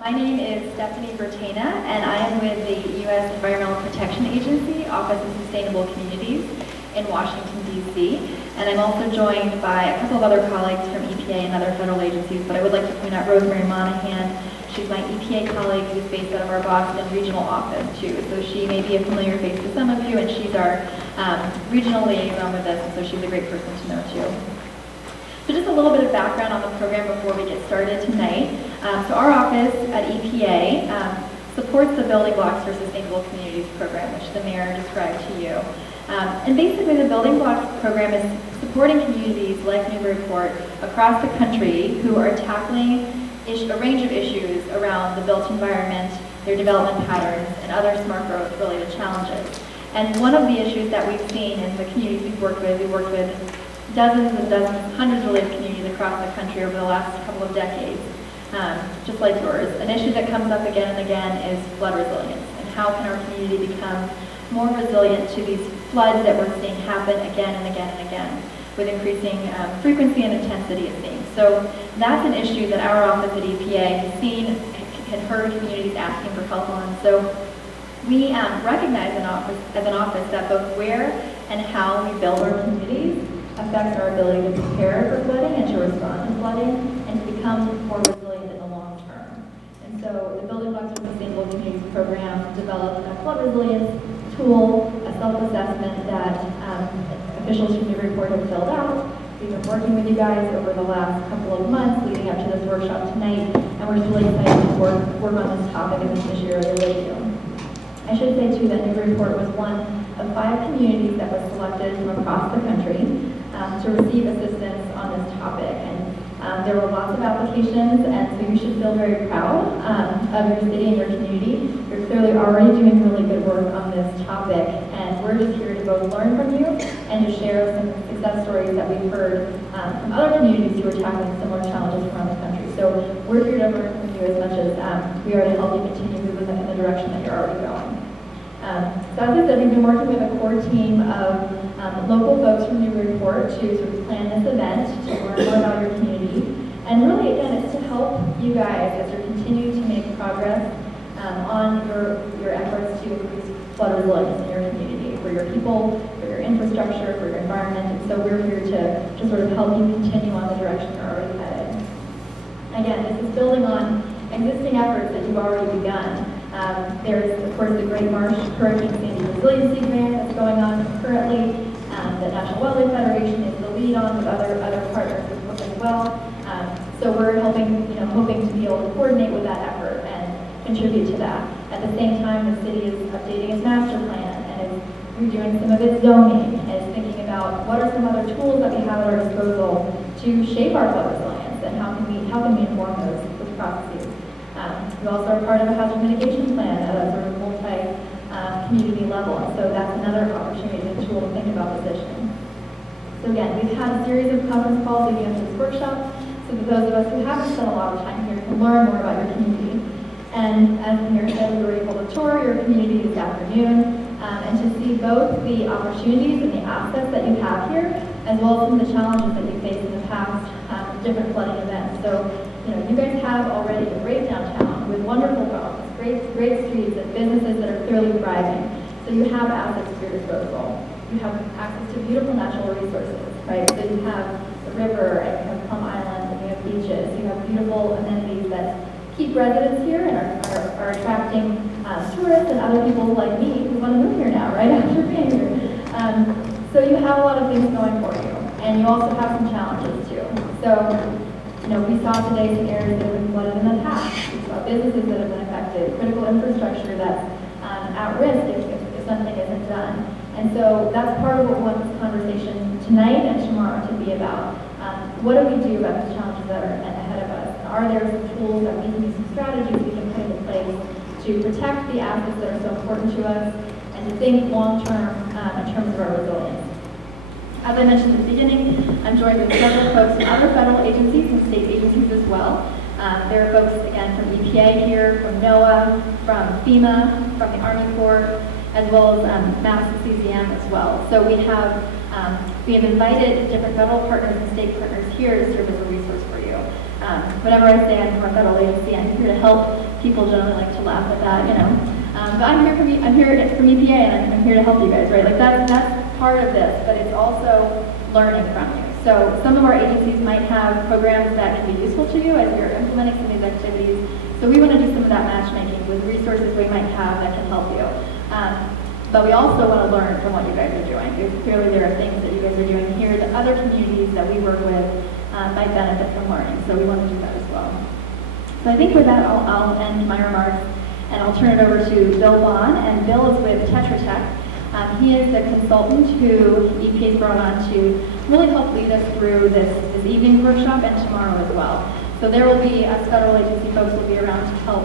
My name is Stephanie Bertana, and I am with the U.S. Environmental Protection Agency, Office of Sustainable Communities in Washington, D.C. And I'm also joined by a couple of other colleagues from EPA and other federal agencies, but I would like to point out Rosemary Monahan. She's my EPA colleague who's based out of our Boston regional office, too. So she may be a familiar face to some of you, and she's our regional liaison with us, and so she's a great person to know, too. So just a little bit of background on the program before we get started tonight. So our office at EPA supports the Building Blocks for Sustainable Communities program, which the mayor described to you. And basically the Building Blocks program is supporting communities like Newburyport across the country who are tackling a range of issues around the built environment, their development patterns, and other smart growth related challenges. And one of the issues that we've seen in the communities we worked with dozens and dozens, hundreds of related communities across the country over the last couple of decades, just like yours. An issue that comes up again and again is flood resilience, and how can our community become more resilient to these floods that we're seeing happen again and again and again, with increasing frequency and intensity it seems. So that's an issue that our office at EPA has seen and heard communities asking for help on. So we recognize as an office that both where and how we build our communities affects our ability to prepare for flooding and to respond to flooding and to become more resilient in the long term. And so the Building Blocks for Sustainable Communities program developed a flood resilience tool, a self-assessment that officials from Newburyport have filled out. We've been working with you guys over the last couple of months leading up to this workshop tonight, and we're just really excited to work on this topic and this area with you. I should say too that Newburyport was one of 5 communities that was selected from across the country to receive assistance on this topic. And there were lots of applications, and so you should feel very proud of your city and your community. You're clearly already doing really good work on this topic, and we're just here to both learn from you and to share some success stories that we've heard from other communities who are tackling similar challenges around the country. So we're here to learn from you as much as we are to help you continue moving in the direction that you're already going. So as I said, we've been working with a core team of local folks from Newburyport to sort of plan this event, to learn more about your community. And really, again, it's to help you guys as you continue to make progress on your efforts to increase flood resilience in your community, for your people, for your infrastructure, for your environment. And so we're here to sort of help you continue on the direction you're already headed. Again, this is building on existing efforts that you've already begun. There's, of course, the Great Marsh Hurricane Sandy Resiliency Grant that's going on currently. The National Wildlife Federation is the lead on with other partners as well. So we're hoping to be able to coordinate with that effort and contribute to that. At the same time, the city is updating its master plan and is redoing some of its zoning and is thinking about what are some other tools that we have at our disposal to shape our flood resilience and how can we inform those processes. We also are part of a hazard mitigation plan at a sort of multi-community level, and so that's another opportunity and tool to think about this issue. So again, we've had a series of conference calls leading up to this workshop, so that those of us who haven't spent a lot of time here can learn more about your community. And as the mayor said, we were able to tour your community this afternoon and to see both the opportunities and the assets that you have here, as well as some of the challenges that you faced in the past different flooding events. So, you guys have already a great downtown with wonderful homes, great streets, and businesses that are clearly thriving. So you have assets at your disposal. You have access to beautiful natural resources, right? So you have the river, and you have Plum Island, and you have beaches. You have beautiful amenities that keep residents here and are attracting tourists and other people like me who want to move here now, right after being here. So you have a lot of things going for you, and you also have some challenges too. So, we saw today some areas that have been flooded in the past. We saw businesses that have been affected, critical infrastructure that's at risk if something isn't done. And so that's part of what we want this conversation tonight and tomorrow to be about. What do we do about the challenges that are ahead of us? Are there some tools that we can use, some strategies we can put into place to protect the assets that are so important to us and to think long-term in terms of our resilience? As I mentioned at the beginning, I'm joined with several folks from other federal agencies and state agencies as well. There are folks, again, from EPA here, from NOAA, from FEMA, from the Army Corps, as well as Mass CCM as well. So we have invited different federal partners and state partners here to serve as a resource for you. Whenever I say I'm from a federal agency, I'm here to help people generally like to laugh at that, you know. But I'm here from EPA, and I'm here to help you guys, right? Like that's part of this, but it's also learning from you. So some of our agencies might have programs that can be useful to you as you're implementing some of these activities. So we want to do some of that matchmaking with resources we might have that can help you. But we also want to learn from what you guys are doing. Clearly there are things that you guys are doing here that other communities that we work with might benefit from learning. So we want to do that as well. So I think with that, I'll end my remarks, and I'll turn it over to Bill Bond. And Bill is with Tetra Tech. He is the consultant who EPA's brought on to really help lead us through this evening's workshop and tomorrow as well. So there will be, us federal agency folks will be around to help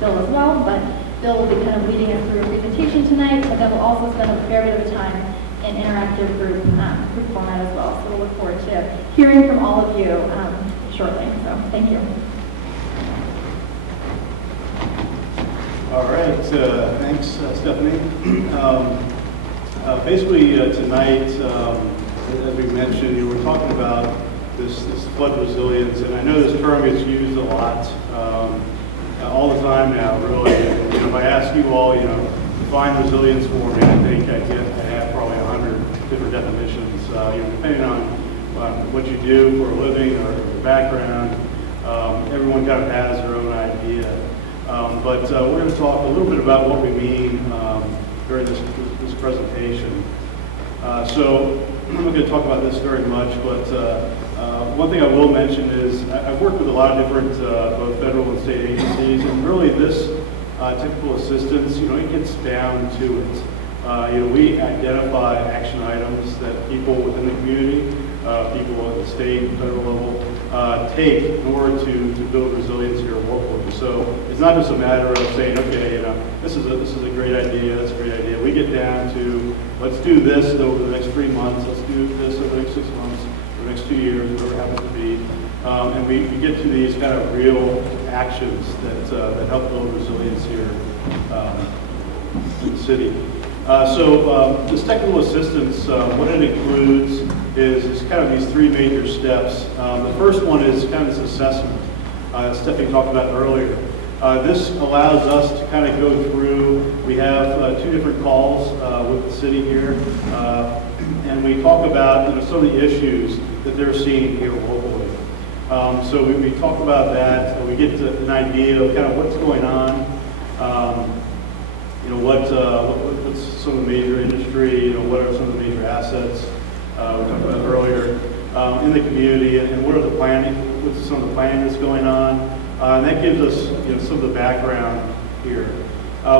Bill as well, but Bill will be kind of leading us through a presentation tonight, but then we'll also spend a fair bit of time in interactive group format as well. So we'll look forward to hearing from all of you shortly. So thank you. All right, thanks, Stephanie. Basically, tonight, as we mentioned, we're talking about this flood resilience, and I know this term gets used a lot, all the time now, really. And, if I ask you all, define resilience for me, I think I have probably 100 different definitions, depending on what you do for a living or your background. Everyone kind of has their own idea. But we're going to talk a little bit about what we mean during this presentation. So I'm not going to talk about this very much, but one thing I will mention is I've worked with a lot of different both federal and state agencies, and really this technical assistance, it gets down to it. We identify action items that people within the community, people at the state and federal level, take in order to build resilience here locally. So it's not just a matter of saying, okay, this is a great idea, that's a great idea. We get down to, let's do this over the next 3 months, let's do this over the next 6 months, or the next 2 years, whatever it happens to be. And we get to these kind of real actions that help build resilience here in the city. So this technical assistance, what it includes is kind of these 3 major steps. The first one is kind of this assessment, as Stephanie talked about earlier. This allows us to kind of go through, we have 2 different calls with the city here, and we talk about some of the issues that they're seeing here locally. So we talk about that, and we get an idea of kind of what's going on, what's some of the major industry, what are some of the major assets we talked about earlier in the community, and what are the planning, what's some of the planning that's going on, and that gives us some of the background here.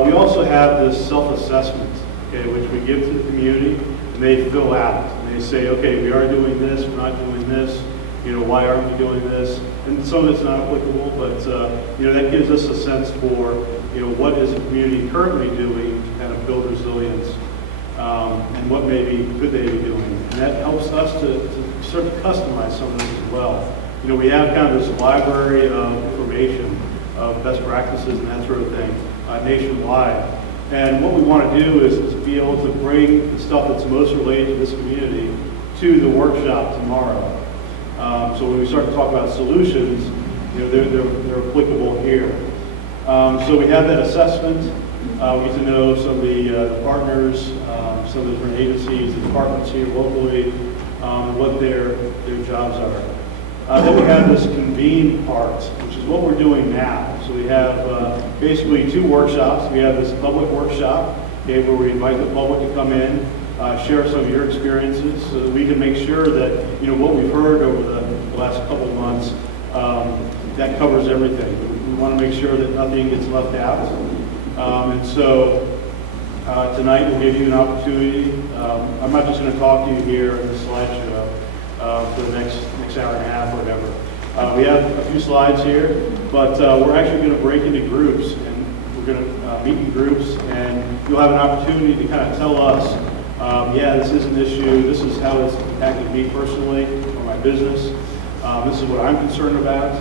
We also have this self-assessment, okay, which we give to the community, and they fill out, and they say, okay, we are doing this, we're not doing this, why aren't we doing this? And some of it's not applicable, but that gives us a sense for what is the community currently doing to kind of build resilience, and what maybe could they be doing. And that helps us to sort of customize some of this as well. We have kind of this library of information of best practices and that sort of thing nationwide. And what we want to do is be able to bring the stuff that's most related to this community to the workshop tomorrow. So when we start to talk about solutions, they're applicable here. So we have that assessment. We get to know some of the partners, some of the different agencies and departments here locally, what their jobs are. Then we have this convene part, which is what we're doing now. So we have basically 2 workshops. We have this public workshop, okay, where we invite the public to come in, share some of your experiences so that we can make sure that what we've heard over the last couple of months, that covers everything. We want to make sure that nothing gets left out. And so tonight we'll give you an opportunity. I'm not just going to talk to you here in the slideshow for the next hour and a half or whatever. We have a few slides here, but we're actually going to break into groups, and we're going to meet in groups, and you'll have an opportunity to kind of tell us, yeah, this is an issue, this is how it's impacted me personally or my business, this is what I'm concerned about,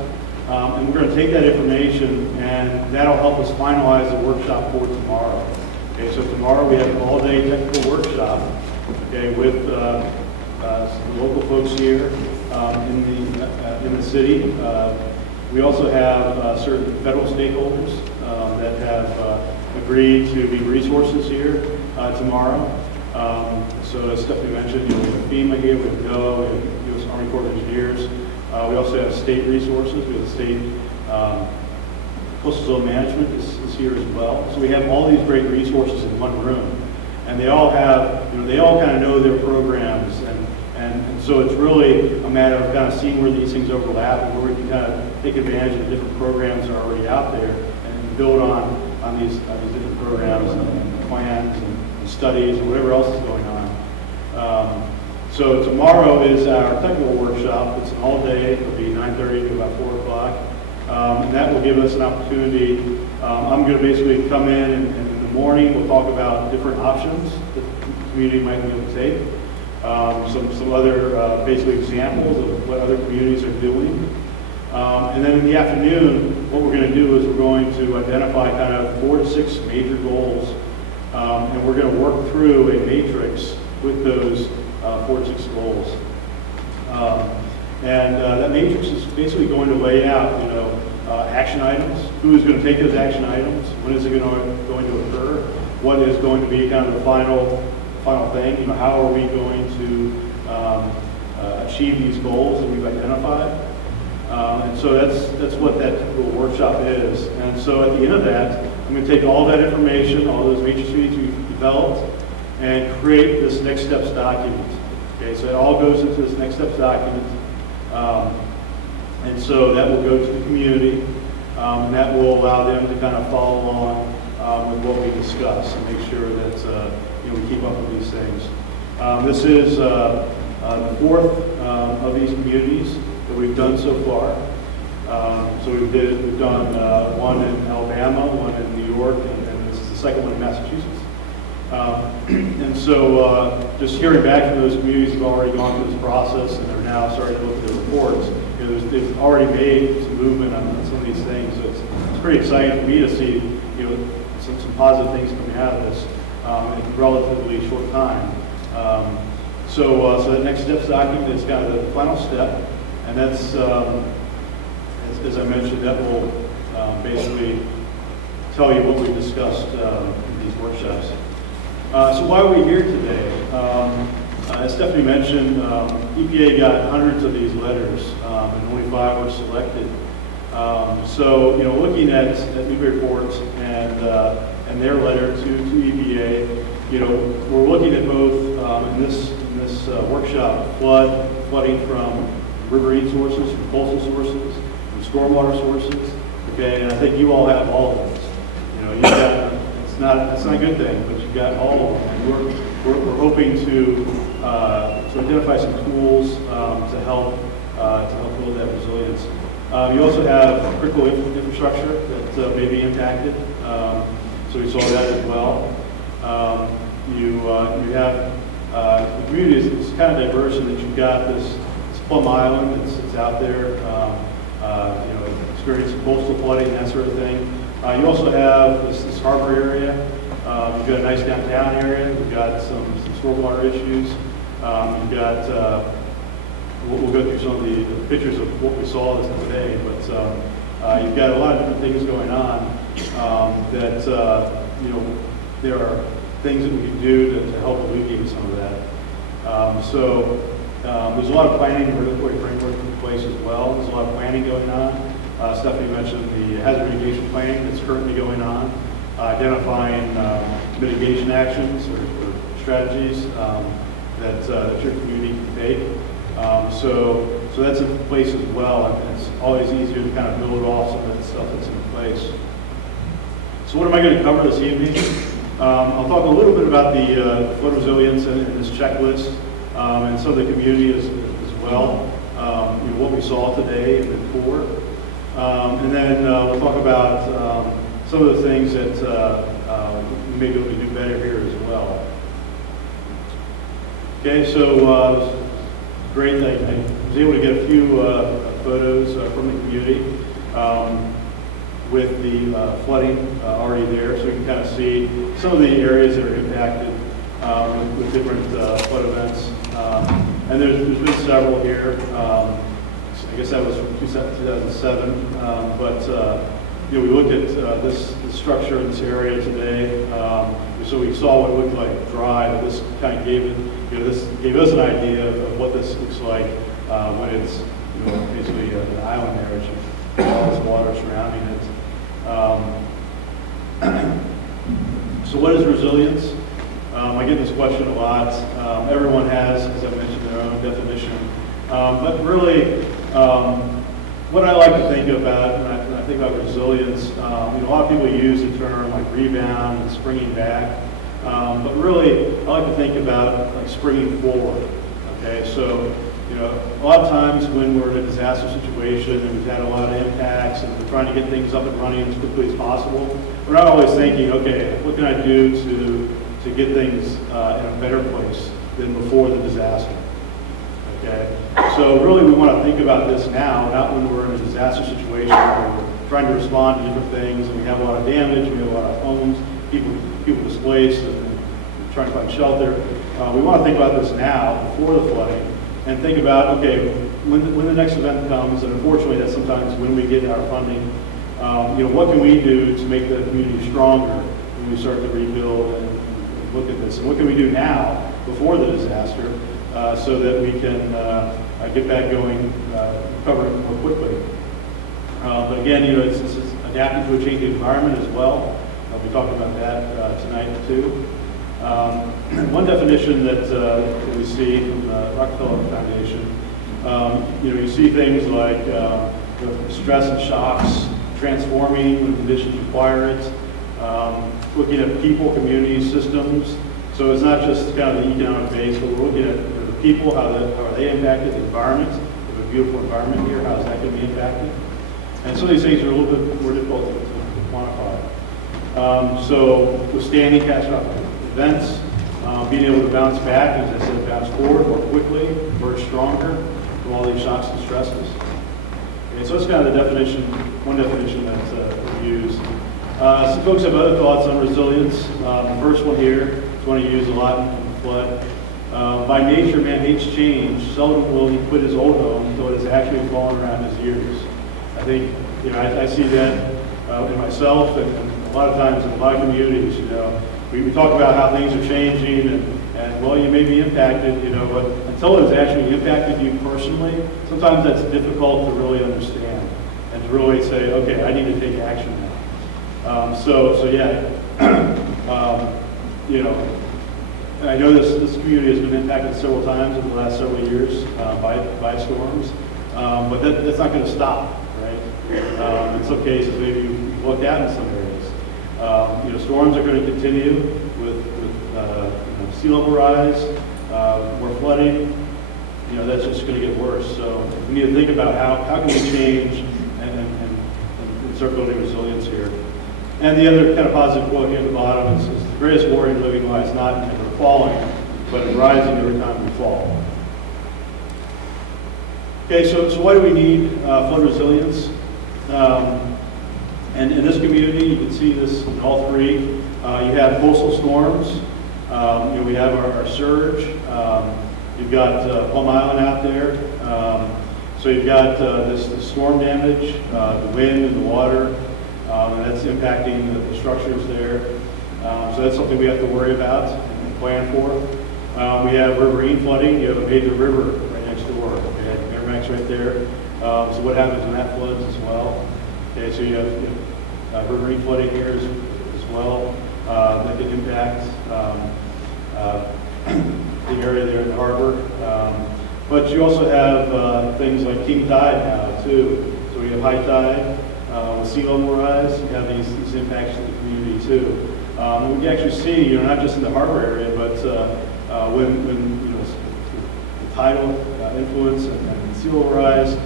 and we're going to take that information, and that'll help us finalize the workshop for tomorrow. Okay, so tomorrow we have an all-day technical workshop, okay, with some local folks here in the city, We also have certain federal stakeholders that have agreed to be resources here tomorrow. So as Stephanie mentioned, we have FEMA here, we have NOAA, we have U.S. Army Corps of Engineers. We also have state resources. We have the state coastal zone management is here as well. So we have all these great resources in one room, and they all have, they all kind of know their programs, and so it's really a matter of kind of seeing where these things overlap and where we can kind of take advantage of the different programs that are already out there and build on these different programs and plans and studies and whatever else is going on. So tomorrow is our technical workshop. It's an all day. It'll be 9:30 to about 4 o'clock. And that will give us an opportunity. I'm going to basically come in and in the morning we'll talk about different options that the community might be able to take. Some other basically examples of what other communities are doing. And then in the afternoon, what we're going to do is we're going to identify kind of 4 to 6 major goals. And we're going to work through a matrix with those 4 to 6 goals. That matrix is basically going to lay out, action items. Who is going to take those action items? When is it going to occur? What is going to be kind of the final thing? How are we going to achieve these goals that we've identified? And so that's what that typical workshop is. And so at the end of that, I'm going to take all that information, all those matrices we've developed, and create this next steps document. Okay, so it all goes into this next steps document. And so that will go to the community, and that will allow them to kind of follow along with what we discuss and make sure that we keep up with these things. This is the 4th of these communities that we've done so far. So we've done one in Alabama, one in New York, and this is the 2nd one in Massachusetts. And so just hearing back from those communities who've already gone through this process and they're now starting to look at the reports, they've already made some movement on some of these things. So it's pretty exciting for me to see some positive things coming out of this in a relatively short time. So that next steps document is kind of the final step, and that's as I mentioned, that will basically tell you what we discussed in these workshops. So why are we here today? As Stephanie mentioned, EPA got hundreds of these letters, and only 5 were selected. So looking at Newburyport and their letter to EPA, we're looking at both in this workshop flooding from riverine sources, from coastal sources, from stormwater sources. Okay, and I think you all have all of those. You've got that's not a good thing, but you've got all of them. And we're hoping to identify some tools to help build that resilience. You also have critical infrastructure that may be impacted, so we saw that as well. You have the community is kind of diverse in that you've got this Plum Island that's out there, experiencing coastal flooding, that sort of thing. You also have this harbor area. You've got a nice downtown area. We've got some stormwater issues. You've got, we'll go through some of the pictures of what we saw today, but you've got a lot of different things going on that, there are things that we can do to help alleviate some of that. So there's a lot of planning and regulatory framework in place as well. There's a lot of planning going on. Stephanie mentioned the hazard mitigation planning that's currently going on, identifying mitigation actions or strategies that your community can take. So that's in place as well, and it's always easier to kind of build off some of the stuff that's in place. So what am I going to cover this evening? I'll talk a little bit about the flood resilience and this checklist, and some of the community as well. What we saw today in the report. And then we'll talk about some of the things that we may be able to do better here as well. Okay, so it was great. I was able to get a few photos from the community with the flooding already there, so we can kind of see some of the areas that are impacted with different flood events. And there's been several here. guess that was from 2007. We looked at this structure in this area today. So we saw what it looked like dry. But this kind of gave us an idea of what this looks like when it's basically an island there, which has all this water surrounding it. So what is resilience? I get this question a lot. Everyone has, as I mentioned, their own definition. But really, what I like to think about when I think about resilience, a lot of people use the term like rebound and springing back. But really, I like to think about like springing forward. Okay, so a lot of times when we're in a disaster situation and we've had a lot of impacts and we're trying to get things up and running as quickly as possible, we're not always thinking, okay, what can I do to get things in a better place than before the disaster? Okay, so really we want to think about this now, not when we're in a disaster situation where we're trying to respond to different things and we have a lot of damage, we have a lot of homes, people displaced and trying to find shelter. We want to think about this now, before the flooding, and think about, okay, when the next event comes, and unfortunately that's sometimes when we get our funding, what can we do to make the community stronger when we start to rebuild and look at this? And what can we do now, before the disaster, so that we can get back going, recovering more quickly? But again, it's adapting to a changing environment as well. I'll be talking about that tonight too. One definition that we see from the Rockefeller Foundation, you see things like stress and shocks, transforming when conditions require it, looking at people, communities, systems. So it's not just kind of the economic base, but we're looking at the people, how are they impacted, the environment. We have a beautiful environment here, how is that going to be impacted? And some of these things are a little bit more difficult to quantify. So withstanding catastrophic events, being able to bounce back, as I said, bounce forward more quickly, emerge stronger from all these shocks and stresses. Okay, so that's kind of the definition, one definition that we use. Some folks have other thoughts on resilience. The first one here is one I use a lot in the flood. By nature, man hates change. Seldom will he quit his old home until it has actually fallen around his ears. I think, I see that in myself and a lot of times in a lot of communities, we talk about how things are changing and well, you may be impacted, but until it's actually impacted you personally, sometimes that's difficult to really understand and to really say, okay, I need to take action now. I know this community has been impacted several times in the last several years by storms, but that's not going to stop, right? In some cases, maybe you've looked out in some areas. Storms are going to continue with sea level rise, more flooding. That's just going to get worse. So we need to think about how can we change and start building resilience here. And the other kind of positive quote here at the bottom is the greatest warrior in living lies not in never falling, but in rising every time we fall. Okay, so why do we need flood resilience? And in this community, you can see this in all three. You have coastal storms. We have our surge. You've got Plum Island out there. So you've got this storm damage, the wind and the water, and that's impacting the structures there. So that's something we have to worry about and plan for. We have riverine flooding. You have a major river right next door. Okay, Merrimack's right there. So what happens when that floods as well? Okay, so you have riverine flooding here as well that can impact the area there in the harbor. But you also have things like king tide now too. So we have high tide with sea level rise. You have these impacts to the community too. And we can actually see, not just in the harbor area, but when the tidal influence and sea level rise,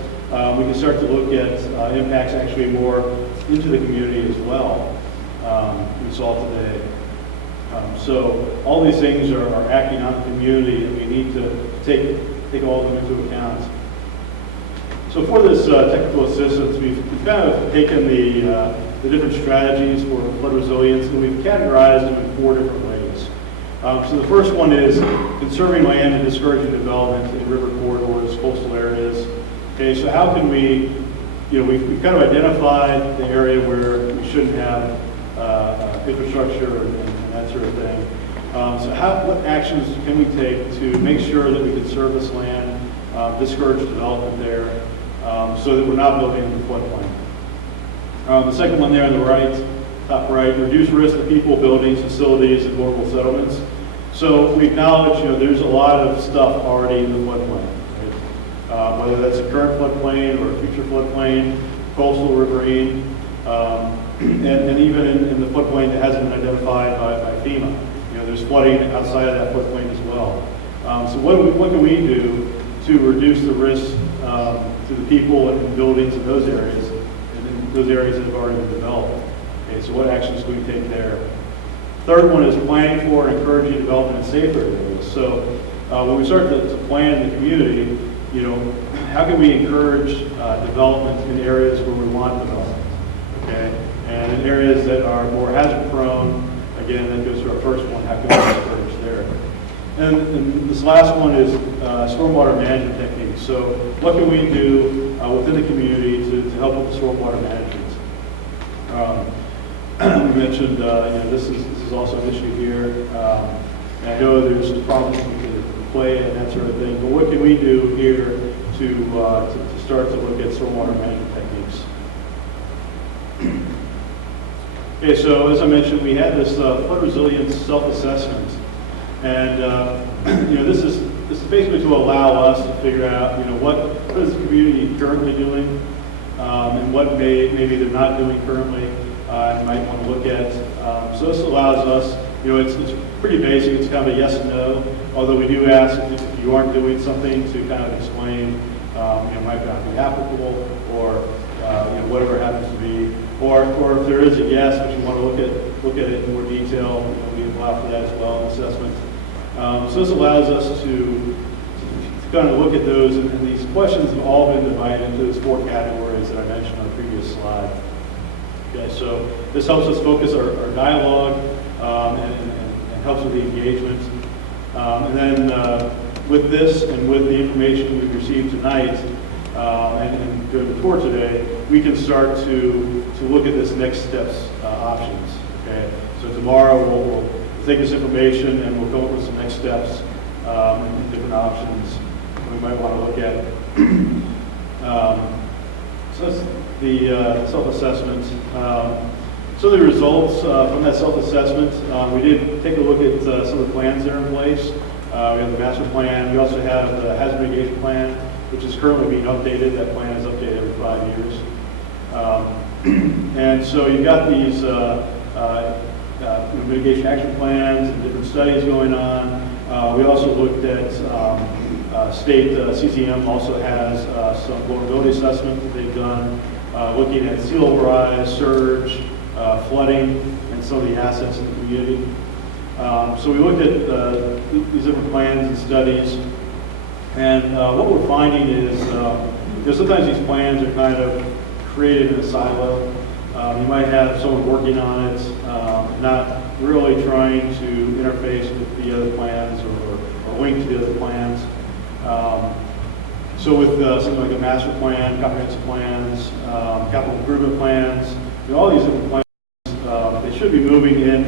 we can start to look at impacts actually more into the community as well. We saw today. So all these things are acting on the community, and we need to take all of them into account. So for this technical assistance, we've kind of taken the different strategies for flood resilience, and we've categorized them in 4 different ways. So the first one is conserving land and discouraging development in river corridors, coastal areas. Okay, so how can we, we've kind of identified the area where we shouldn't have infrastructure and that sort of thing. So what actions can we take to make sure that we can serve this land, discourage development there, so that we're not building in the floodplain? The second one there on the right, top right, reduce risk to people, buildings, facilities, and vulnerable settlements. So we acknowledge, there's a lot of stuff already in the floodplain, right? Whether that's a current floodplain or a future floodplain, coastal, riverine, and even in the floodplain that hasn't been identified by FEMA. There's flooding outside of that floodplain as well. So what can we do to reduce the risk to the people and buildings in those areas, and in those areas that have already been developed? Okay, so what actions do we take there? Third one is planning for and encouraging development in safer areas. So when we start to plan the community, how can we encourage development in areas where we want development? Okay, and in areas that are more hazard prone, again, that goes to our first one, how can we encourage there? And this last one is stormwater management techniques. So what can we do within the community to help with the stormwater management? We mentioned, this is also an issue here. And I know there's problems with the clay and that sort of thing, but what can we do here to start to look at stormwater management techniques? Okay, so as I mentioned, we had this flood resilience self-assessment, and this is basically to allow us to figure out what is the community currently doing, and what maybe they're not doing currently. You might want to look at. So this allows us, it's pretty basic. It's kind of a yes and no. Although we do ask if you aren't doing something to kind of explain, might not be applicable, or whatever it happens to be. Or if there is a yes, but you want to look at it in more detail, we allow for that as well in assessment. So this allows us to kind of look at those, and these questions have all been divided into those 4 categories that I mentioned on the previous slide. Okay, so this helps us focus our dialogue and helps with the engagement. And then with this and with the information we've received tonight and during the tour today, we can start to look at this next steps options. Okay, so tomorrow we'll take this information and we'll come up with some next steps and different options we might want to look at. So that's the self-assessment. So the results from that self-assessment, we did take a look at some of the plans that are in place. We have the master plan. We also have the hazard mitigation plan, which is currently being updated. That plan is updated every 5 years. And so you've got these mitigation action plans and different studies going on. We also looked at state CCM also has some vulnerability assessment that they've done, looking at sea level rise, surge, flooding, and some of the assets in the community. So we looked at these different plans and studies, and what we're finding is sometimes these plans are kind of created in a silo. You might have someone working on it, not really trying to interface with the other plans or link to the other plans. So with something like a master plan, comprehensive plans, capital improvement plans, all these different plans, they should be moving in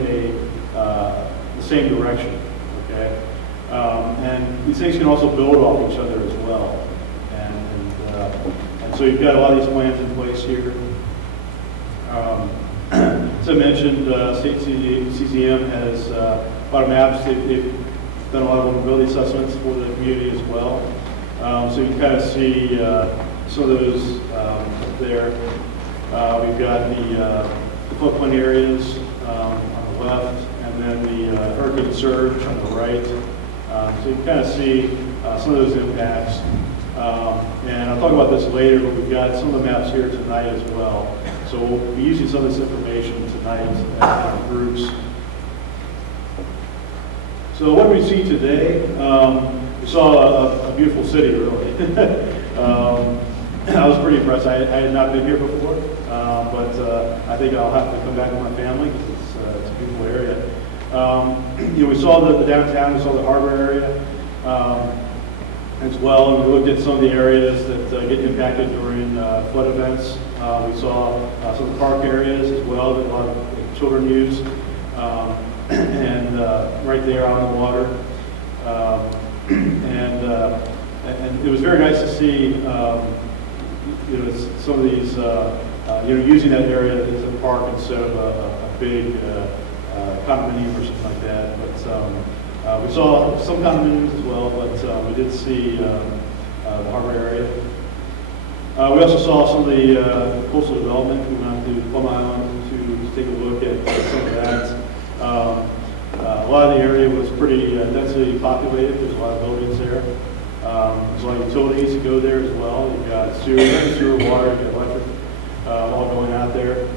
the same direction. Okay, and these things can also build off each other as well. And so you've got a lot of these plans in place here. As I mentioned, State CCM has a lot of maps. They've done a lot of vulnerability assessments for the community as well. So you can kind of see some of those there. We've got the floodplain areas on the left, and then the hurricane surge on the right. So you can kind of see some of those impacts. And I'll talk about this later, but we've got some of the maps here tonight as well. So we'll be using some of this information tonight in our groups. So what do we see today? We saw a beautiful city, really. I was pretty impressed. I had not been here before, but I think I'll have to come back with my family because it's a beautiful area. We saw the downtown, we saw the harbor area. as well. And we looked at some of the areas that get impacted during flood events. We saw some of the park areas as well that a lot of children use, and right there out on the water. And it was very nice to see, some of these, using that area as a park instead of a big condominium or something like that. But we saw some condominiums as well, but we did see the harbor area. We also saw some of the coastal development. We went out to Plum Island to take a look at some of that. A lot of the area was pretty densely populated. There's a lot of buildings there. There's a lot of utilities that go there as well. You've got sewer, water, you've got electric, all going out there.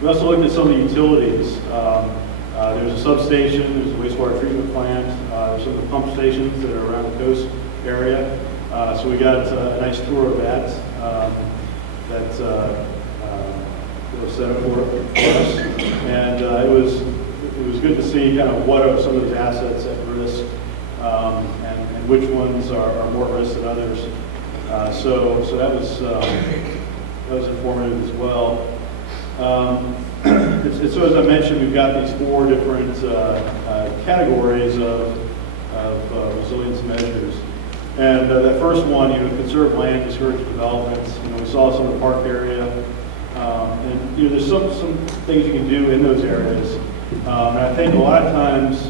We also looked at some of the utilities. There's a substation, there's a wastewater treatment plant, there's some of the pump stations that are around the coast area. So we got a nice tour of that. That was set up for us, and it was good to see kind of what are some of those assets at risk, and which ones are more at risk than others. So that was informative as well. So as I mentioned, we've got these 4 different categories of resilience measures. And that first one, conserve land, discourage development. We saw some of the park area, and there's some things you can do in those areas. And I think a lot of times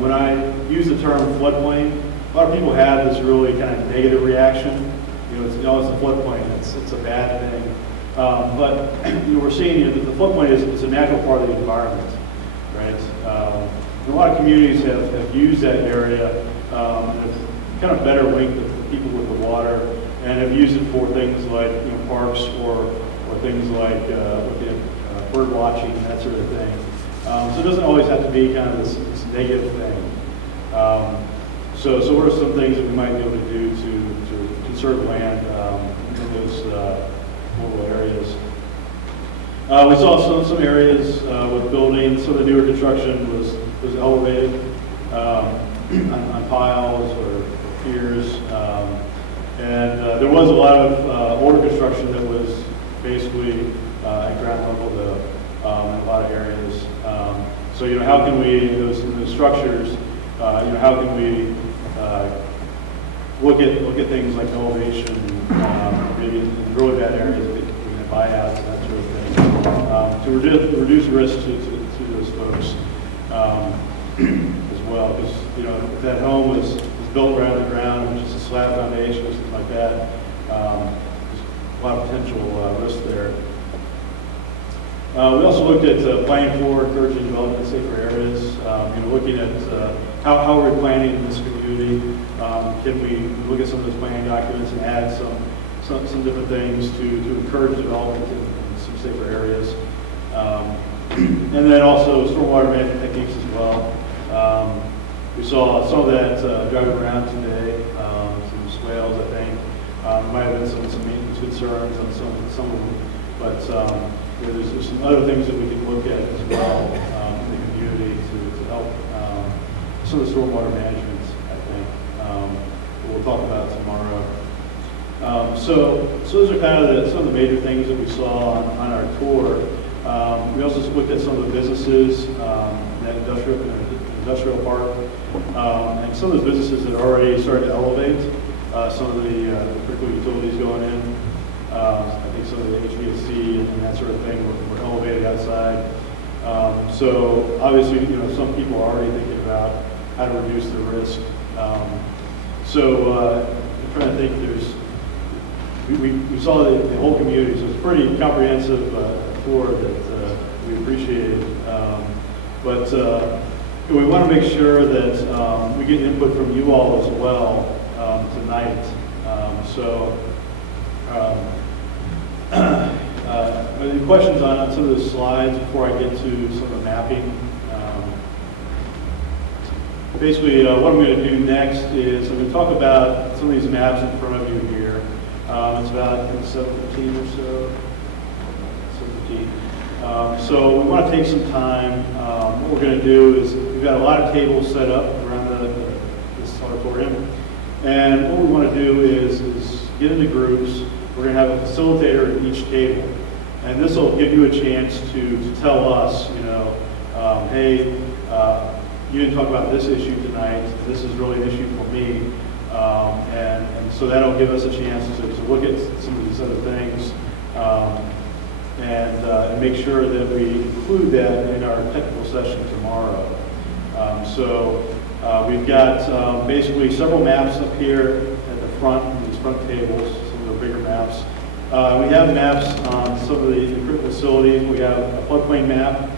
when I use the term floodplain, a lot of people have this really kind of negative reaction. It's a floodplain. It's a bad thing. But we're seeing that the floodplain is a natural part of the environment, right? And a lot of communities have used that area and have kind of better linked the people with the water, and have used it for things like parks or things like bird watching, that sort of thing. So it doesn't always have to be kind of this negative thing. So what are some things that we might be able to do to conserve land in those rural areas? We saw some areas with buildings. Some of the newer construction was elevated on piles or piers, and there was a lot of older construction that was basically at ground level in a lot of areas. So how can we in those structures? How can we look at things like elevation, maybe in really bad areas, looking at buyouts and that sort of thing, to reduce risk to those folks as well. Because if that home was built around the ground, with just a slab foundation or something like that, there's a lot of potential risk there. We also looked at planning for encouraging development in safer areas. Looking at how we're planning in this community. Can we look at some of those planning documents and add some different things to encourage development in some safer areas? And then also stormwater management techniques as well. We saw some of that driving around today, some swales, I think. Might have been some maintenance concerns on some of them, but there's some other things that we can look at as well in the community to help some of the stormwater management, I think, we'll talk about tomorrow. So those are kind of some of the major things that we saw on our tour. We also looked at some of the businesses in that industrial park, and some of those businesses that already started to elevate some of the critical utilities going in. I think some of the HVAC and that sort of thing were elevated outside. So obviously, some people are already thinking about how to reduce the risk. I'm trying to think. We saw the whole community, so it's a pretty comprehensive tour that we appreciated. But we want to make sure that we get input from you all as well tonight. Any questions on some of the slides before I get to some of the mapping? Basically, what I'm going to do next is I'm going to talk about some of these maps in front of you here. It's about 7:15 or so. 7:15. So we want to take some time. What we're going to do is we've got a lot of tables set up around this auditorium. And what we want to do is get into groups. We're going to have a facilitator at each table. And this will give you a chance to tell us, hey, you didn't talk about this issue tonight. This is really an issue for me. And so that'll give us a chance to look at some of these other things and make sure that we include that in our technical session tomorrow. We've got basically several maps up here at the front, in these front tables, some of the bigger maps. We have maps on some of the critical facilities. We have a floodplain map.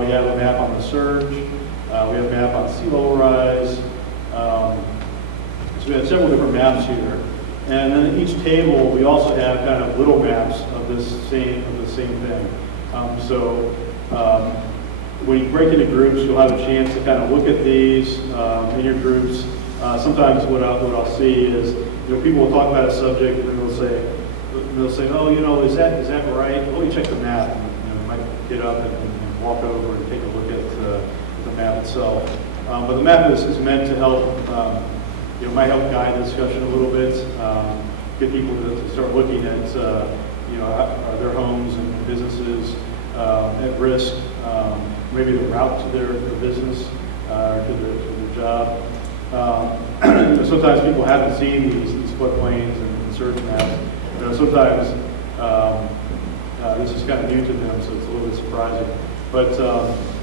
We have a map on the surge. We have a map on sea level rise. So we have several different maps here. And then at each table, we also have kind of little maps of the same thing. When you break into groups, you'll have a chance to kind of look at these in your groups. Sometimes what I'll see is, people will talk about a subject and then they'll say, oh, is that right? Well, you check the map. And, you might get up and walk over and take a look at the map itself. But the map is meant to help, might help guide the discussion a little bit, get people to start looking at, are their homes and businesses at risk, maybe the route to their business, or to their job. Sometimes people haven't seen these floodplains and surge maps. Sometimes this is kind of new to them, so it's a little bit surprising. But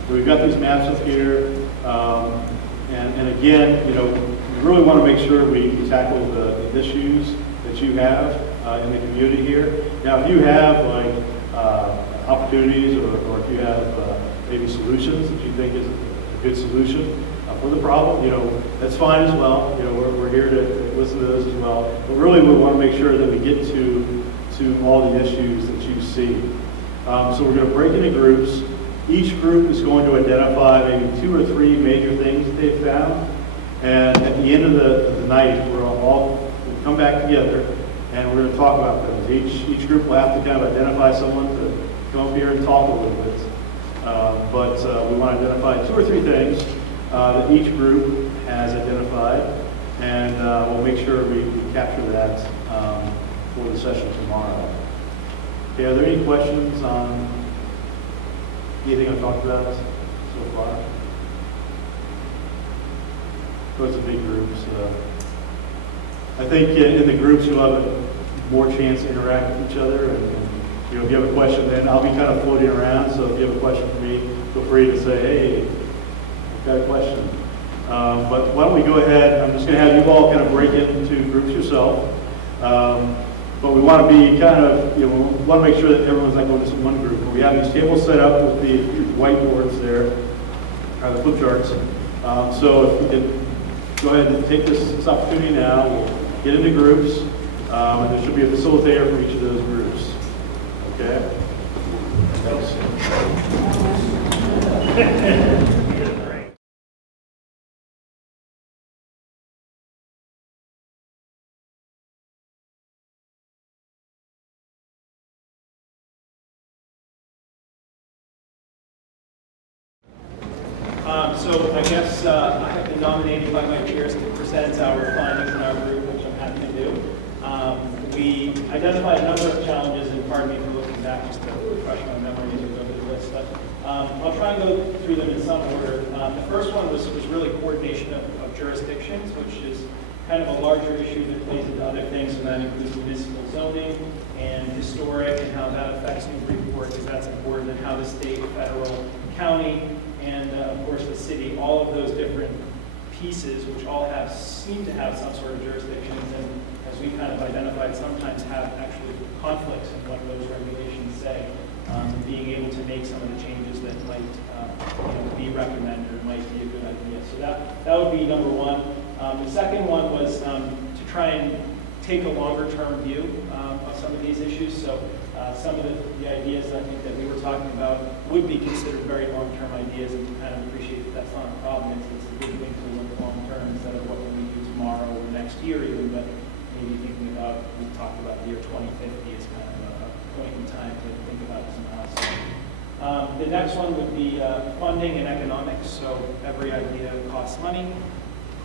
we've got these maps up here, and again, we really want to make sure we tackle the issues that you have in the community here. Now, if you have opportunities, or if you have maybe solutions that you think is a good solution for the problem, that's fine as well. We're here to listen to those as well. But really, we want to make sure that we get to all the issues that you see. So we're going to break into groups. Each group is going to identify maybe 2 or 3 major things that they've found. And at the end of the night, we'll come back together and we're going to talk about those. Each group will have to kind of identify someone to come up here and talk a little bit. But we want to identify 2 or 3 things that each group has identified, and we'll make sure we capture that for the session tomorrow. Okay, are there any questions on anything I've talked about so far? Those are big groups. I think in the groups you'll have more chance to interact with each other, and if you have a question, then I'll be kind of floating around. So if you have a question for me, feel free to say, "Hey, I've got a question." But why don't we go ahead? I'm just going to have you all kind of break into groups yourself. But we want to be kind of, we want to make sure that everyone's not going to one group. We have these tables set up with the whiteboards there, the flip charts. So if we can go ahead and take this opportunity now, we'll get into groups, and there should be a facilitator for each of those groups. Okay? Thanks. So I guess I have been nominated by my peers to present our findings in our group, which I'm happy to do. We identified a number of challenges, and pardon me for looking back just to refresh my memory as we go through the list. But I'll try and go through them in some order. The first one was really coordination of jurisdictions, which is kind of a larger issue that plays into other things, and that includes municipal zoning and historic and how that affects Newburyport, because that's important, and how the state, federal, county, and of course the city, all of those different pieces, which all seem to have some sort of jurisdictions, and as we kind of identified, sometimes have actually conflicts in what those regulations say, and being able to make some of the changes that might be recommended or might be a good idea. So that would be number one. The second one was to try and take a longer term view of some of these issues. So some of the ideas I think that we were talking about would be considered very long-term ideas, and kind of appreciate that that's not a problem. It's a good thing to look long-term instead of what can we do tomorrow or next year even, but maybe thinking about, we talked about the year 2050 as kind of a point in time to think about some else. The next one would be funding and economics. So every idea costs money.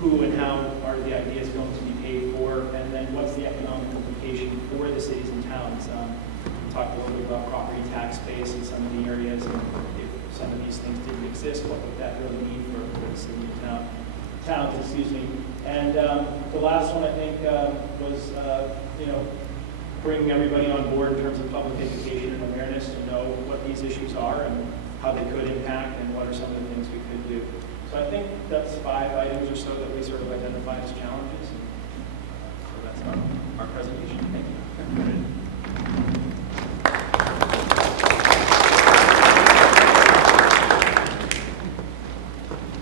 who and how are the ideas going to be paid for, and then what's the economic implication for the cities and towns. We talked a little bit about property tax base in some of the areas, and if some of these things didn't exist, what would that really mean for the city and towns, excuse me. And the last one, I think, was, bringing everybody on board in terms of public education and awareness to know what these issues are and how they could impact and what are some of the things we could do. So I think that's 5 items or so that we sort of identify as challenges. So that's our presentation. Thank you.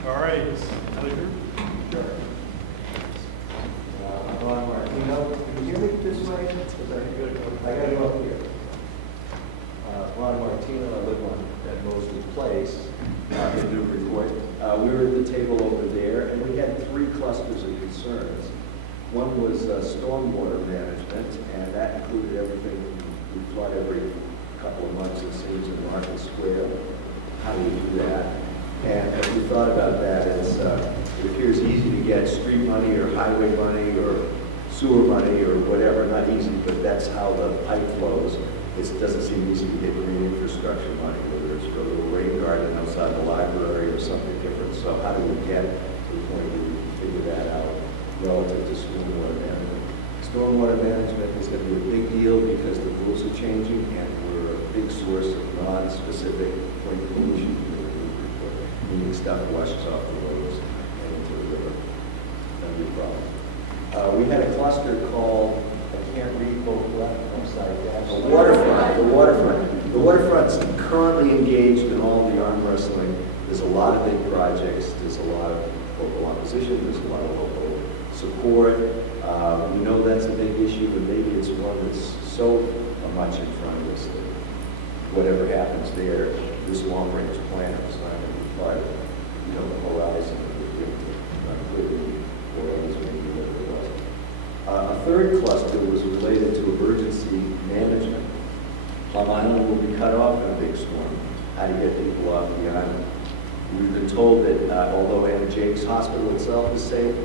All right, Heather? Sure. Ron Martino, can you hear me this way? I got to go up here. Ron Martino, I live on that Mosley Place in Newburyport. We were at the table over there, and we had 3 clusters of concerns. One was stormwater management, and that included everything. We flood every couple of months, it seems, in Market Square. How do we do that? And as we thought about that, it appears easy to get street money or highway money or sewer money or whatever. Not easy, but that's how the pipe flows. It doesn't seem easy to get green infrastructure money, whether it's for a little rain garden outside the library or something different. So how do we get to the point where we can figure that out relative to stormwater management? Stormwater management is going to be a big deal because the rules are changing, and we're a big source of non-specific point pollution. Meaning stuff washes off the roads and into the river. That'd be a problem. We had a cluster called, I can't read both left, upside down. The waterfront. The waterfront. The waterfront's currently engaged in all the arm wrestling. There's a lot of big projects. There's a lot of local opposition. There's a lot of local support. We know that's a big issue, but maybe it's one that's so much in front of us that whatever happens there, this long-range plan is not going to be part of, the horizon of the clearly, or else maybe what it was. A third cluster was related to emergency management. Plum Island will be cut off in a big storm. How to get people off the island. We've been told that although Anna Jake's Hospital itself is safe,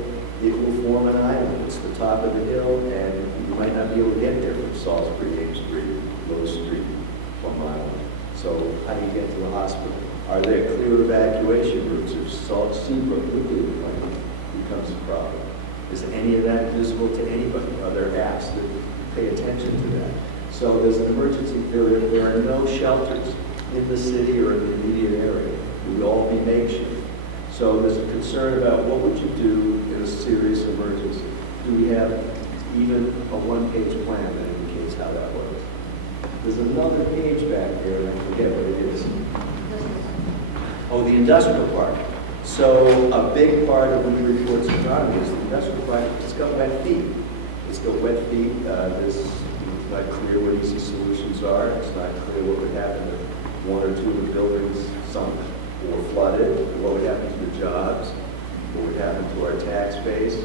it will form an island. It's the top of the hill, and you might not be able to get there from Salisbury, Ames Street, Low Street, Plum Island. So how do you get to the hospital? Are there clear evacuation routes if Seabrook nuclear plant becomes a problem? Is any of that visible to anybody? Are there apps that pay attention to that? So there's an emergency. There are no shelters in the city or in the immediate area. We would all be makeshift. So there's a concern about what would you do in a serious emergency? Do we have even a one-page plan that indicates how that works? There's another page back there, and I forget what it is. Oh, the industrial park. So a big part of the Newburyport's economy is the industrial park. It's got wet feet. It's got wet feet. It's not clear what easy solutions are. It's not clear what would happen if 1 or 2 of the buildings sunk or flooded. What would happen to the jobs? What would happen to our tax base?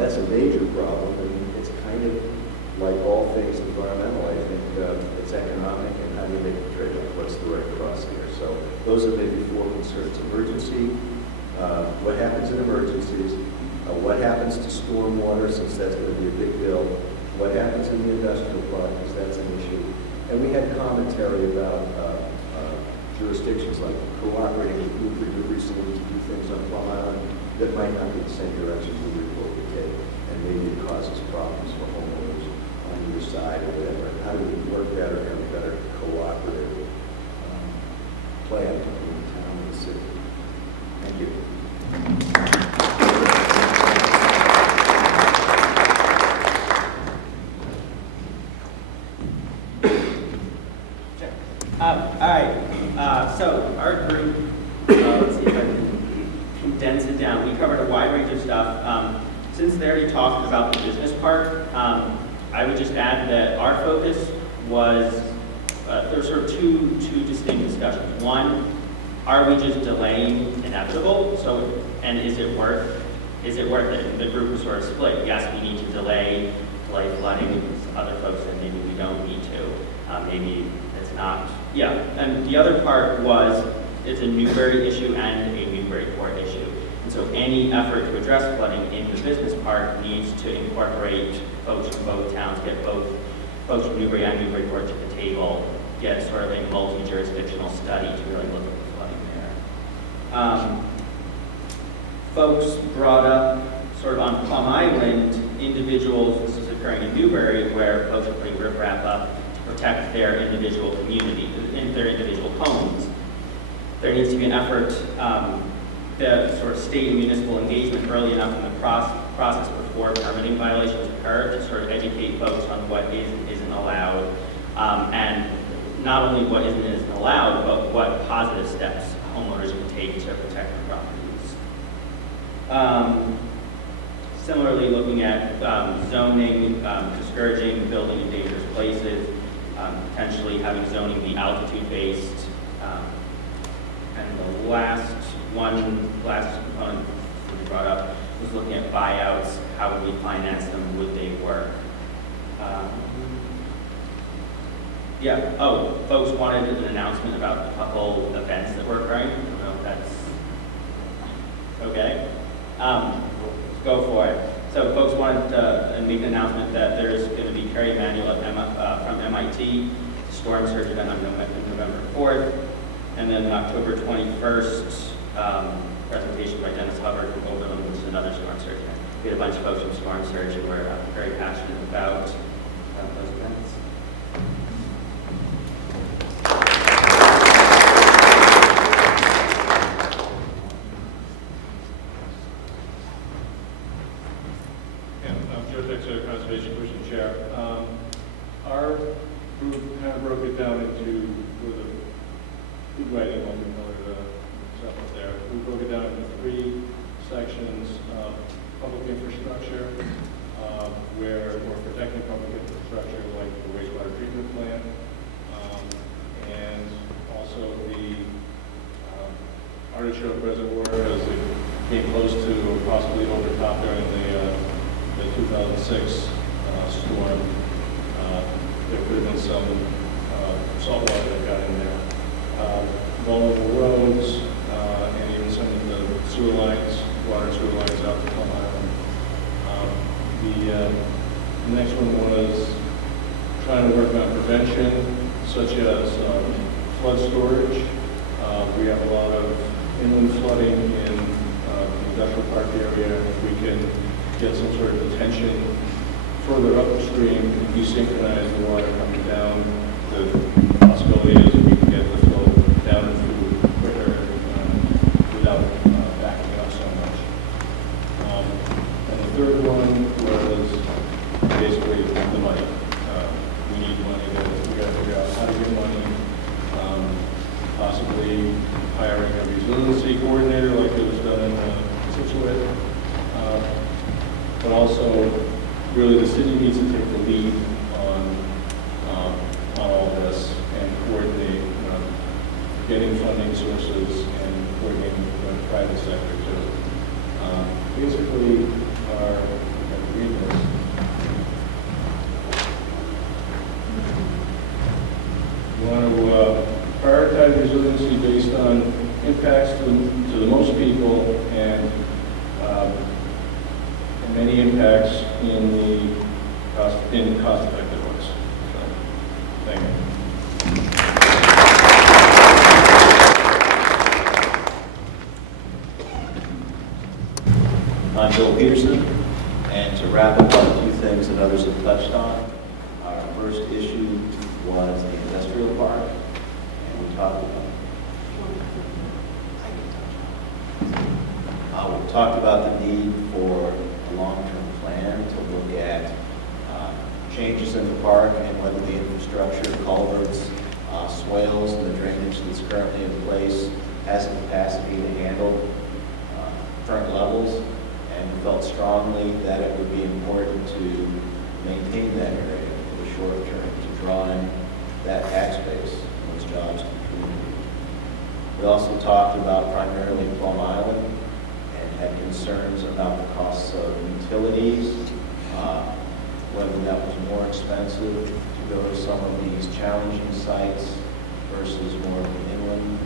That's a major problem, and it's kind of like all things environmental. I think it's economic, and how do you make the trade-off? What's the right cross here? So those are maybe 4 concerns. Emergency, what happens in emergencies, what happens to stormwater, since that's going to be a big bill, what happens in the industrial park, because that's an issue. And we had commentary about jurisdictions like cooperating with Newburyport recently to do things on Plum Island that might not be the same direction Newburyport would take, and maybe it causes problems for homeowners on either side or whatever. How do we work better, have a better cooperative plan between the town and the city? Thank you. All right, so our group, let's see if I can condense it down. We covered a wide range of stuff. Since they already talked about the business part, I would just add that our focus was, there's sort of two distinct discussions. One, are we just delaying inevitable? So, and is it worth it? The group was sort of split. Yes, we need to delay flooding. Other folks said maybe we don't need to. Maybe it's not. Yeah, and the other part was it's a Newbury issue and a Newburyport issue. And so any effort to address flooding in the business park needs to incorporate folks from both towns, get both folks from Newbury and Newburyport to the table, get sort of a multi-jurisdictional study to really look at the flooding there. Folks brought up sort of on Plum Island, individuals, this is occurring in Newbury, where folks are putting riprap up to protect their individual community, their individual homes. There needs to be an effort, the sort of state and municipal engagement early enough in the process before permitting violations occur to sort of educate folks on what is and isn't allowed, and not only what is and isn't allowed, but what positive steps homeowners can take to protect their properties. Similarly, looking at zoning, discouraging building in dangerous places, potentially having zoning be altitude-based. And the last component that we brought up was looking at buyouts. How would we finance them? Would they work? Yeah. Oh, folks wanted an announcement about a couple events that were occurring. I don't know if that's okay. Go for it. So folks wanted to make an announcement that there's going to be Carrie Emanuel from MIT, storm surge event on November 4th, and then October 21st, presentation by Dennis Hubbard from Oberlin, which is another storm surge event. We had a bunch of folks from Storm Surge who were very passionate about those events. Conservation Commission Chair. Our group kind of broke it down into, with a big writing on the stuff up there. We broke it down into 3 sections: public infrastructure, where we're protecting public infrastructure like the wastewater treatment plant, and also the Artichoke Reservoir, as it came close to possibly overtop during the 2006 storm. There could have been some salt water that got in there. Vulnerable roads, and even some of the sewer lines, water and sewer lines out to Plum Island. The next one was trying to work on prevention, such as flood storage. We have a lot of inland flooding in the industrial park area. If we can get some sort of detention further upstream and desynchronize the water coming down, the possibility is that we can get the flow down and through quicker without backing up so much. And the third one was basically the money. We need money. We got to figure out how to get money. Possibly hiring a resiliency coordinator like it was done in Situate. But also, really, the city needs to take the lead on all this and coordinate getting funding sources and coordinating with the private sector too. Basically, our agreements. We want to prioritize resiliency based on impacts to the most people and many impacts in the cost-effective ones. So, thank you. I'm Bill Peterson, and to wrap up on a few things that others have touched on, our first issue was the industrial park, and we talked about the need for a long-term plan to look at changes in the park and whether the infrastructure, culverts, swales, and the drainage that's currently in place has the capacity to handle current levels. And we felt strongly that it would be important to maintain that area for the short term, to draw in that tax base and those jobs to the community. We also talked about primarily Plum Island and had concerns about the costs of utilities, whether that was more expensive to go to some of these challenging sites versus more of the inland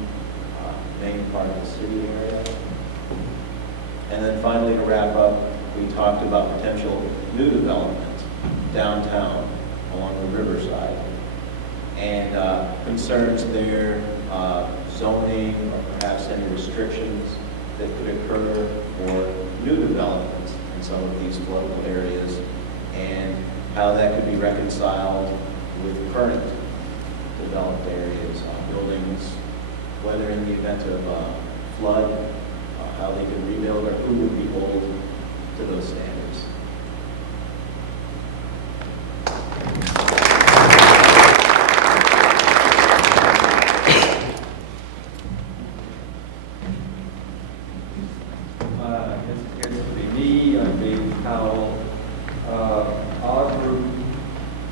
main part of the city area. And then finally, to wrap up, we talked about potential new development downtown along the riverside, and concerns there, zoning, or perhaps any restrictions that could occur for new developments in some of these floodable areas, and how that could be reconciled with current developed areas, buildings, whether in the event of flood, how they could rebuild, or who would be held to those standards.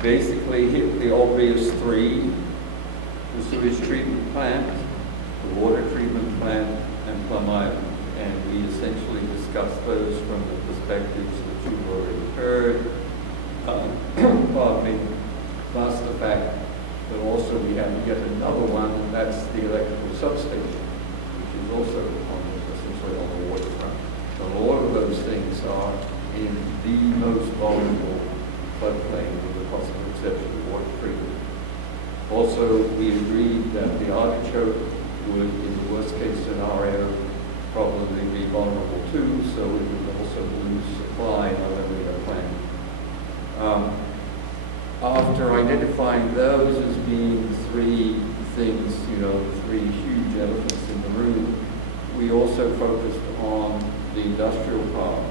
Basically hit the obvious three: the sewage treatment plant, the water treatment plant, and Plum Island. And we essentially discussed those from the perspectives that you've already heard. Pardon me. Plus the fact that also we have yet another one, and that's the electrical substation, which is also essentially on the waterfront. So all of those things are in the most vulnerable floodplain, with the possible exception of water treatment. Also, we agreed that the artichoke would, in the worst case scenario, probably be vulnerable too, so we would also lose supply in our later plan. After identifying those as being three things, three huge elephants in the room, we also focused on the industrial park.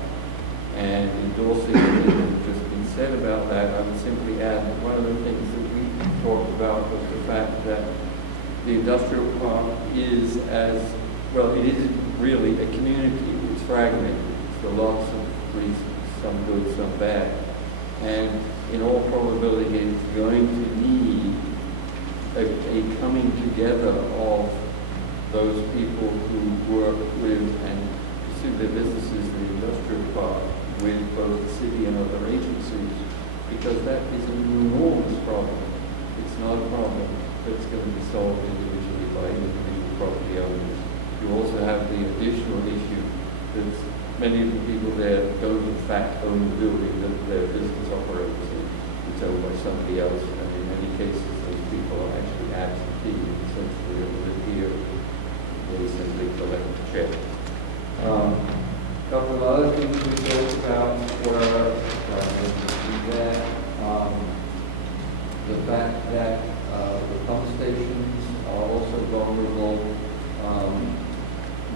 And endorsing everything that has just been said about that, I would simply add that one of the things that we talked about was the fact that the industrial park is it is really a community. It's fragmented. It's for lots of reasons, some good, some bad. And in all probability, it's going to need a coming together of those people who work with and pursue their businesses in the industrial park with both the city and other agencies, because that is an enormous problem. It's not a problem that's going to be solved individually by individual property owners. You also have the additional issue that many of the people there don't in fact own the building that their business operates in. It's owned by somebody else, and in many cases those people are actually absentee, essentially over here. They simply collect a check. A couple of other things we talked about were the fact that the pump stations are also vulnerable,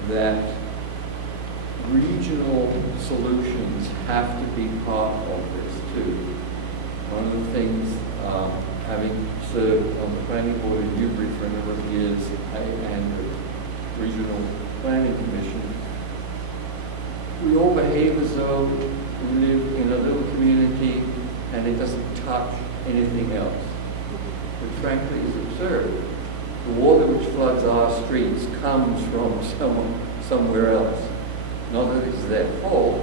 that regional solutions have to be part of this too. One of the things, having served on the planning board in Newbury for a number of years and the regional planning commission, we all behave as though we live in a little community and it doesn't touch anything else, which frankly is absurd. The water which floods our streets comes from somewhere else. Not that it's their fault,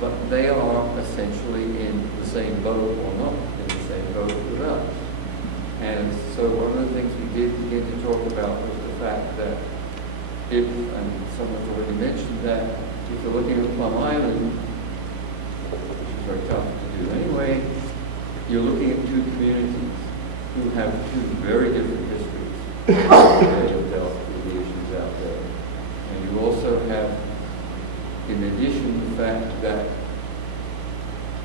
but they are essentially in the same boat, or not in the same boat with us. And so one of the things we did begin to talk about was the fact that if, and someone's already mentioned that, if you're looking at Plum Island, which is very tough to do anyway, you're looking at two communities who have two very different histories. They have dealt with the issues out there. And you also have, in addition, the fact that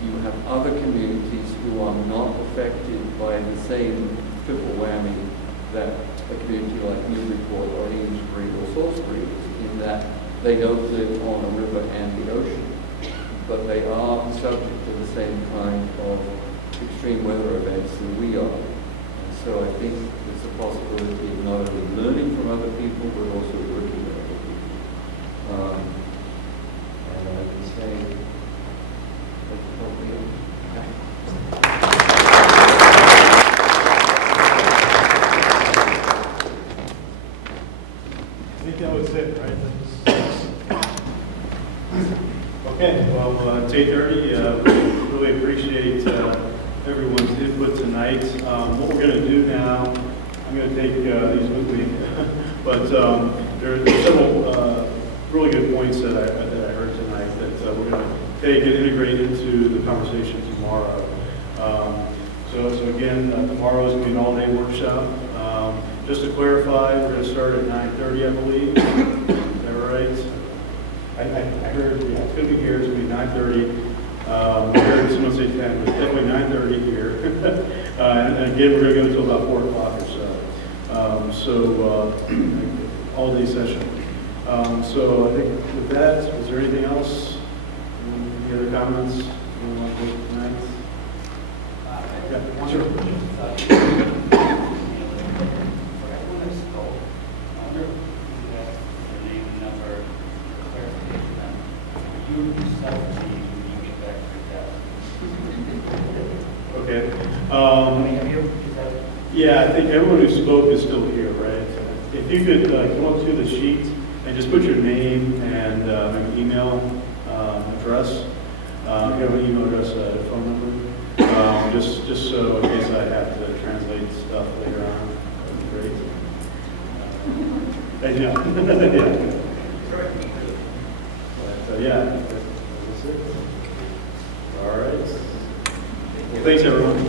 you have other communities who are not affected by the same triple whammy that a community like Newburyport or Amesbury or Salisbury is, in that they don't live on a river and the ocean, but they are subject to the same kind of extreme weather events that we are. And so I think it's a possibility of not only learning from other people, but also working with other people. And I can say, that's probably it. I think that was it, right? Okay, well, it's 8:30. Really appreciate everyone's input tonight. What we're going to do now, I'm going to take these with me, but there are several really good points that I heard tonight. they can integrate into the conversation tomorrow. So again, tomorrow is going to be an all-day workshop. Just to clarify, we're going to start at 9:30, I believe. Is that right? I heard, yeah, it's going to be here. It's going to be 9:30. I heard someone say 10, but it's definitely 9:30 here. And again, we're going to go until about 4 o'clock or so. All-day session. So I think with that, is there anything else? Any other comments? Anyone want to make tonight? Yeah, sure. Okay. Yeah, I think everyone who spoke is still here, right? If you could come up to the sheet and just put your name and an email address. If you have an email address, a phone number, just so in case I have to translate stuff later on, that'd be great. Yeah. Yeah. That's it. All right. Well, thanks, everyone.